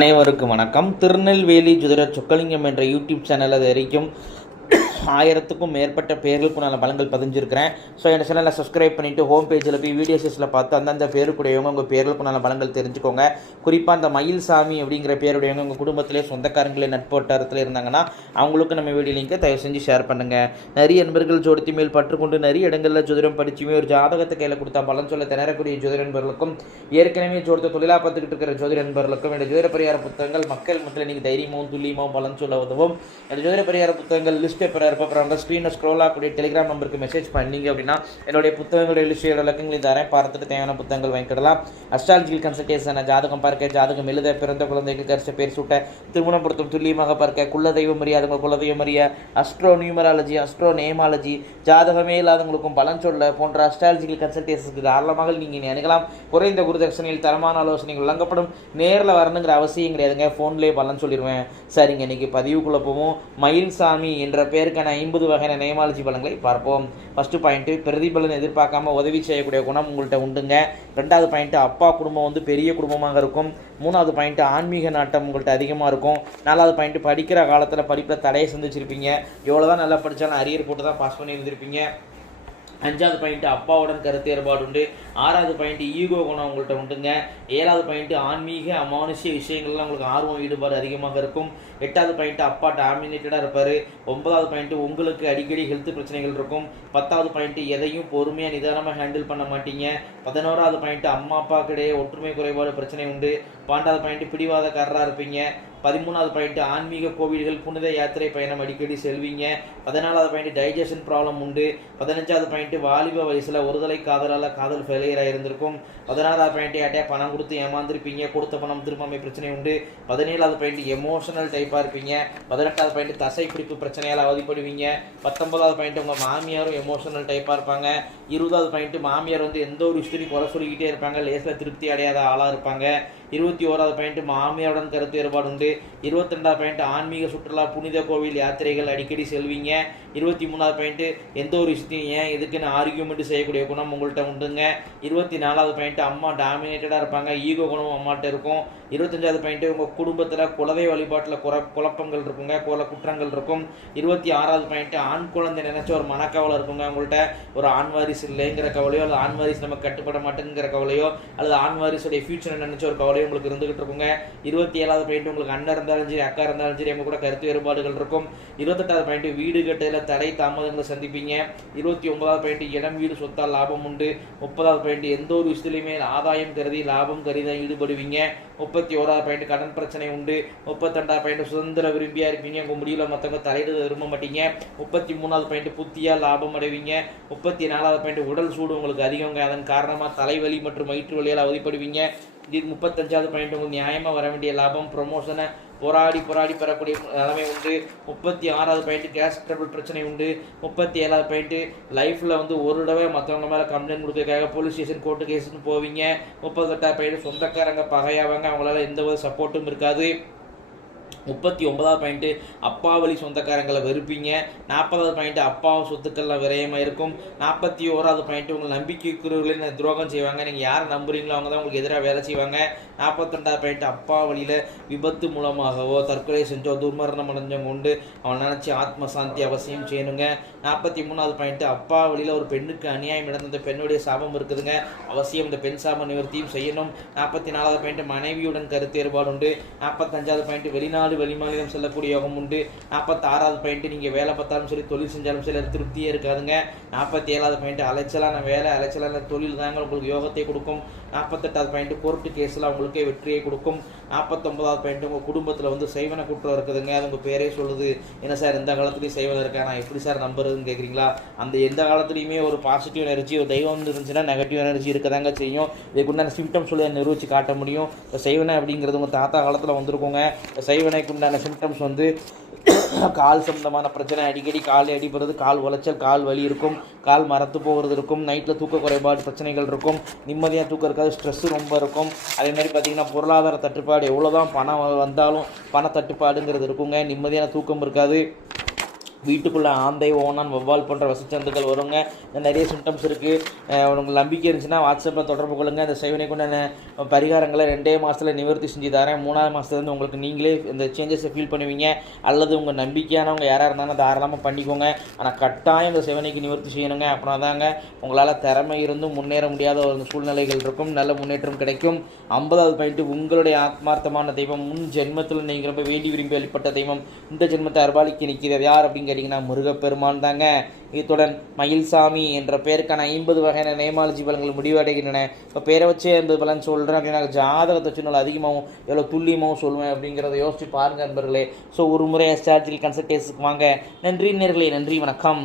அனைவருக்கும் வணக்கம். திருநெல்வேலி ஜோதிடர் சொக்கலிங்கம் என்ற யூடியூப் சேனல் அது வரைக்கும் 1000க்கும் மேற்பட்ட பேர்களுக்குண்டான பலன்கள் பதிஞ்சிருக்கிறேன். ஸோ இந்த சேனலை சப்ஸ்கிரைப் பண்ணிவிட்டு ஹோம் பேஜில் போய் வீடியோஸில் பார்த்து அந்தந்த பேருக்குடையவங்க உங்கள் பேர்களுக்குண்டான பலன்கள் தெரிஞ்சுக்கோங்க. குறிப்பாக அந்த மயில்சாமி அப்படிங்கிற பேருடையவங்க உங்கள் குடும்பத்திலே சொந்தக்காரங்களே நட்பு வட்டாரத்தில் இருந்தாங்கன்னா அவங்களுக்கு நம்ம வீடியோ லிங்கை தயவு செஞ்சு ஷேர் பண்ணுங்கள். நிறைய நண்பர்கள் ஜோதிடத்தி மேல் பற்றுக்கொண்டு நிறைய இடங்களில் ஜோதிடம் படிச்சுமே ஒரு ஜாதகத்தை கையில் கொடுத்தா பலன் சொல்ல திணறக்கூடிய ஜோதிட நண்பர்களுக்கும் ஏற்கனவே ஜோதிட தொழிலாக பார்த்துக்கிட்டு இருக்கிற ஜோதிட நண்பர்களுக்கும் இந்த ஜோதிட பரிகார புத்தகங்கள் மக்கள் மத்தியில் நீங்கள் தைரியமாகவும் துல்லியமாகவும் பலன் சொல்ல உதவும். இந்த ஜோதிட பரிகார புத்தகங்கள் லிஸ்ட் பேப்பராக இருப்ப ஸ்க்ரீனில் ஸ்க்ரோல் ஆகக்கூடிய டெலிகிராம் நம்பருக்கு மெசேஜ் பண்ணிங்க அப்படின்னா என்னுடைய புத்தகங்களுடைய லிஸ்டோட இலக்கங்களையும் தரேன். பார்த்துட்டு தேவையான புத்தகங்கள் வாங்கிக்கிடலாம். அஸ்ட்ராலஜிக்கல் கன்சல்டேஷன், ஜாதகம் பார்க்க, ஜாதகம் எழுத, பிறந்த குழந்தைக்கு கரிச பேர் சூட்ட, திருமணம் பொருத்தம் துல்லியமாக பார்க்க, குலதெய்வம் அறியாதவங்க குலதெய்வம் அறிய, அஸ்ட்ரோ நியூமராலஜி, அஸ்ட்ரோ நேமாலஜி, ஜாதகமே இல்லாதவங்களுக்கும் பலன் சொல்ல போன்ற அஸ்ட்ராலஜிக்கல் கன்சல்டேஷனுக்கு தாராளமாக நீங்கள் அணுகலாம். குறைந்த குருதட்சணையில் தரமான ஆலோசனைகள் வழங்கப்படும். நேரில் வரணுங்கிற அவசியம் கிடையாதுங்க, ஃபோன்லேயே பலன் சொல்லிடுவேன். சரிங்க, இன்னைக்கு பதிவுக்குள்ளே போவோம். மயில்சாமி என்ற பேருக்கான 50 வகையான நேமாலஜி பலன்களை பார்ப்போம். ஃபர்ஸ்ட் பாயிண்ட், பிரதிபலன் எதிர்பார்க்காம உதவி செய்யக்கூடிய குணம் உங்கள்கிட்ட உண்டுங்க. ரெண்டாவது பாயிண்ட், அப்பா குடும்பம் பெரிய குடும்பமாக இருக்கும். மூணாவது பாயிண்ட், ஆன்மீக நாட்டம் உங்கள்கிட்ட அதிகமாக இருக்கும். நாலாவது பாயிண்ட், படிக்கிற காலத்தில் படிப்பில் தடையை சந்திச்சிருப்பீங்க. எவ்வளோதான் நல்லா படித்தாலும் அரியர் போட்டு தான் பாஸ் பண்ணி இருந்திருப்பீங்க. அஞ்சாவது பாயிண்ட், அப்பாவுடன் கருத்து ஏற்பாடு உண்டு. ஆறாவது பாயிண்ட், ஈகோ குணம் உங்கள்கிட்ட உண்டுங்க. ஏழாவது பாயிண்ட், ஆன்மீக அமானுஷ்ய விஷயங்கள்லாம் உங்களுக்கு ஆர்வம் ஈடுபாடு அதிகமாக இருக்கும். எட்டாவது பாயிண்ட், அப்பா டாமினேட்டடாக இருப்பார். ஒன்பதாவது பாயிண்ட், உங்களுக்கு அடிக்கடி ஹெல்த் பிரச்சனைகள் இருக்கும். பத்தாவது பாயிண்ட், எதையும் பொறுமையாக நிதானமாக ஹேண்டில் பண்ண மாட்டீங்க. 11வது பாயிண்ட், அம்மா அப்பாக்கிடையே ஒற்றுமை குறைபாடு பிரச்சனை உண்டு. 12வது பாயிண்ட், பிடிவாதக்காரராக இருப்பீங்க. 13வது பாயிண்ட், ஆன்மீக கோவில்கள் புனித யாத்திரை பயணம் அடிக்கடி செல்வீங்க. 14வது பாயிண்ட், டைஜஷன் ப்ராப்ளம் உண்டு. 15வது பாயிண்ட், வாலிப வயசில் ஒருதலை காதலால் காதல் ஃபெயிலியராக இருந்திருக்கும். 16வது பாயிண்ட், யார்ட்டையா பணம் கொடுத்து ஏமாந்துருப்பீங்க, கொடுத்த பணம் திரும்பாமை பிரச்சனை உண்டு. 17வது பாயிண்ட், எமோஷனல் டைப்பாக இருப்பீங்க. 18வது பாயிண்ட், தசை பிடிப்பு பிரச்சனையால் அவதிப்படுவீங்க. 19வது பாயிண்ட், உங்கள் மாமியாரும் எமோஷனல் டைப்பாக இருப்பாங்க. 20வது பாயிண்ட், மாமியார் எந்த ஒரு விஷயத்தையும் குறை சொல்லிக்கிட்டே இருப்பாங்க, லேசில் திருப்தி அடையாத ஆளாக இருப்பாங்க. 21வது பாயிண்ட், மாமியாருடன் கருத்து ஏற்பாடு உண்டு. 22வது பாயிண்ட், ஆன்மீக சுற்றுலா புனித கோவில் யாத்திரைகள் அடிக்கடி செல்வீங்க. 23வது பாயிண்ட், எந்த ஒரு விஷயத்தையும் ஏன் எதுக்குன்னு ஆர்கியூமெண்ட் செய்யக்கூடிய குணம் உங்கள்கிட்ட உண்டுங்க. 24வது பாயிண்ட், அம்மா டாமினேட்டடாக இருப்பாங்க, ஈகோ குணம் அம்மாட்ட இருக்கும். 25வது பாயிண்ட், உங்கள் குடும்பத்தில் குலதெய்வ வழிபாட்டில் குழப்பங்கள் இருக்குங்க, குற்றங்கள் இருக்கும். 26வது பாயிண்ட், ஆண் குழந்தை நினைச்ச ஒரு மனக்கவலை இருக்குங்க உங்கள்கிட்ட. ஒரு ஆண் வாரிசு இல்லைங்கிற கவலையோ, அல்லது ஆண் வாரிசு நமக்கு கட்டுப்பட மாட்டேங்கிற கவலையோ, அல்லது ஆண் வாரிசுடைய ஃபியூச்சரை நினைச்ச ஒரு கவலை உங்களுக்கு இருந்துகிட்டு இருக்குங்க. 27வது பாயிண்ட், உங்களுக்கு அண்ணன் இருந்தாலும் சரி அக்கா இருந்தாலும் சரி அவங்க கூட கருத்து வேறுபாடுகள் இருக்கும். 28வது பாயிண்ட், வீடு கட்டுதல தடை தாமதங்களை சந்திப்பீங்க. 29வது பாயிண்ட், இடம் வீடு சொத்தால் லாபம் உண்டு. 30வது பாயிண்ட், எந்த ஒரு விஷயத்திலுமே ஆதாயம் கருதி லாபம் கருதி தான் ஈடுபடுவீங்க. 31வது பாயிண்ட், கடன் பிரச்சனை உண்டு. 32வது பாயிண்ட், சுதந்திர விரும்பியா இருப்பீங்க, உங்க முடியல மற்றவங்க தலையிட விரும்ப மாட்டீங்க. 33வது பாயிண்ட், புத்தியா லாபம் அடைவீங்க. 34வது பாயிண்ட், உடல் சூடு உங்களுக்கு அதிகங்க, அதன் காரணமா தலைவலி மற்றும் வயிற்று வலியால் அவதிப்படுவீங்க. 35வது பாயிண்ட், உங்களுக்கு நியாயமா வர வேண்டிய லாபம் ப்ரொமோஷனை போராடி பெறக்கூடிய நிலைமை உண்டு. 36வது பாயிண்ட், கேஸ் ட்ரபிள் பிரச்சனை உண்டு. 37வது பாயிண்ட், லைஃப்ல ஒரு தடவை மற்றவங்க மேலே கம்ப்ளைண்ட் கொடுக்கறதுக்காக போலீஸ் ஸ்டேஷன் கோர்ட்டு கேஸ்ன்னு போவீங்க. 38வது பாயிண்ட், சொந்தக்காரங்க பகையாவாங்க, அவங்களால எந்த ஒரு சப்போர்ட்டும் இருக்காது. 39வது பாயிண்ட், அப்பா வழி சொந்தக்காரங்களை வெறுப்பீங்க. 40வது பாயிண்ட், அப்பாவும் சொத்துக்கள்லாம் விரயமாக இருக்கும். 41வது பாயிண்ட், உங்கள் நம்பிக்கைக்குரியவர்களே துரோகம் செய்வாங்க, நீங்கள் யாரை நம்புறீங்களோ அவங்க தான் உங்களுக்கு எதிராக வேலை செய்வாங்க. 42வது பாயிண்ட், அப்பா வழியில் விபத்து மூலமாகவோ தற்கொலை செஞ்சோ துர்மரணம் அடைஞ்சவங்க உண்டு, அவன் நினச்சி ஆத்ம சாந்தி அவசியம் செய்யணுங்க. 43வது பாயிண்ட், அப்பா வழியில் ஒரு பெண்ணுக்கு அநியாயம் நடந்த அந்த பெண்ணுடைய சாபம் இருக்குதுங்க, அவசியம் இந்த பெண் சாப நிவர்த்தியும் செய்யணும். 44வது பாயிண்ட், மனைவியுடன் கருத்து ஏற்பாடு உண்டு. 45வது பாயிண்ட், வெளிநாடு வெளிமாநிலம் செல்லக்கூடிய யோகம் உண்டு. 46வது பாயிண்ட், நீங்கள் வேலை பார்த்தாலும் சரி தொழில் செஞ்சாலும் சரி திருப்தியே இருக்காதுங்க. 47வது பாயிண்ட், அலைச்சலான வேலை அலைச்சலான தொழில் தாங்க உங்களுக்கு யோகத்தை கொடுக்கும். 48வது பாயிண்ட், கோர்ட்டு கேஸில் உங்களுக்கே வெற்றியை கொடுக்கும். 49வது பாயிண்ட், உங்கள் குடும்பத்தில் செய்வன குற்றம் இருக்குதுங்க, அது உங்கள் பேரே சொல்லுது. என்ன சார் எந்த காலத்துலையும் செய்வன இருக்கா, நான் எப்படி சார் நம்புறதுன்னு கேட்குறீங்களா? அந்த எந்த காலத்துலையுமே ஒரு பாசிட்டிவ் எனர்ஜி ஒரு தெய்வம் இருந்துச்சுன்னா நெகட்டிவ் எனர்ஜி இருக்கதாங்க செய்யும். இதுக்குண்டான சிம்டம்ஸ் சொல்லி நிரூபித்து காட்ட முடியும். இப்போ செய்வனை அப்படிங்கிறது உங்கள் தாத்தா காலத்தில் வந்திருக்கோங்க. செய்வனைக்கு உண்டான சிம்டம்ஸ் கால் சம்பந்தமான பிரச்சனை, அடிக்கடி கால் அடிபடுறது, கால் உளைச்சல், கால் வலி இருக்கும், கால் மரத்து போகிறது இருக்கும், நைட்டில் தூக்க குறைபாடு பிரச்சனைகள் இருக்கும், நிம்மதியாக தூக்கம் இருக்காது, ஸ்ட்ரெஸ்ஸு ரொம்ப இருக்கும். அதேமாதிரி பார்த்திங்கன்னா பொருளாதார தட்டுப்பாடு, எவ்வளோ தான் பணம் வந்தாலும் பண தட்டுப்பாடுங்கிறது இருக்குங்க, நிம்மதியான தூக்கம் இருக்காது. வீட்டுக்குள்ளே ஆந்தை ஓனான் வவ்வால் போன்ற விஷச்சந்துக்கள் வருங்க. நிறைய சிம்டம்ஸ் இருக்குது. உங்களுக்கு நம்பிக்கை இருந்துச்சுன்னா வாட்ஸ்அப்பில் தொடர்பு கொள்ளுங்கள். இந்த செய்வினை கொண்ட பரிகாரங்களை 2 மாதத்தில் நிவர்த்தி செஞ்சு தரேன். 3ஆவது மாதத்துலேருந்து உங்களுக்கு நீங்களே இந்த சேஞ்சஸை ஃபீல் பண்ணுவீங்க. அல்லது உங்கள் நம்பிக்கையானவங்க யாராக இருந்தாலும் தாராளமாக பண்ணிக்கோங்க. ஆனால் கட்டாயம் இந்த செய்வினைக்கு நிவர்த்தி செய்யணுங்க. அப்புறம் தாங்க உங்களால் திறமை இருந்தும் முன்னேற முடியாத ஒரு சூழ்நிலைகள் இருக்கும். நல்ல முன்னேற்றம் கிடைக்கும். 50வது பாயிண்ட்டு, உங்களுடைய ஆத்மார்த்தமான தெய்வம் முன் ஜென்மத்தில் நீங்கள் ரொம்ப வேண்டி விரும்பி வழிபட்ட தெய்வம் இந்த ஜென்மத்தை அர்பாலிக்கு நிற்கிறது யார் அப்படின்னு கேட்டிங்கன்னா முருகப்பெருமான் தாங்க. இத்துடன் மயில்சாமி என்ற பெயருக்கான 50 வகையான நேமாலஜி பலன்கள் முடிவடைகின்றன. இப்போ பேரை வச்சே 50 பலன் சொல்கிறேன் அப்படின்னா ஜாதகத்தை வச்சு நல்லா அதிகமாகவும் எவ்வளோ துல்லியமாகவும் சொல்லுவேன் அப்படிங்கிறத யோசிச்சு பாருங்கள் நண்பர்களே. ஸோ ஒரு முறை அஸ்ட்ராலஜிக்கல் கன்சல்டேஷனுக்கு வாங்க. நன்றி நேயர்களே, நன்றி, வணக்கம்.